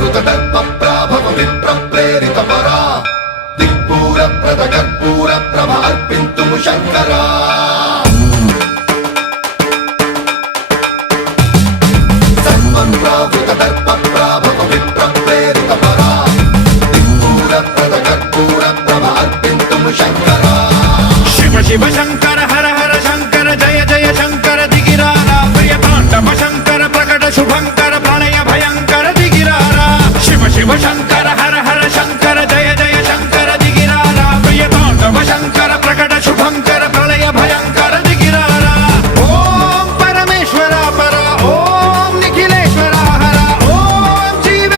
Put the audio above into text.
दर्पप्राभव विप्रप्रेरितपरा दिक्पूरप्रदकर्पूरप्रभ अर्पिन्तुं शङ्करा सर्वप्रावृतदर्पप्राभव विप्रप्रेरितपरा दिक्पूरप्रदकर्पूरप्रभ अर्पिन्तुं शङ्करा शिव शिव शङ्कर हर हर शङ्कर जय जय शङ्कर दिगिरारा प्रियताण्डव शङ्कर प्रकट शुभङ्कर प्रणय भयङ्कर दिगिरारा शिव शिव शङ्कर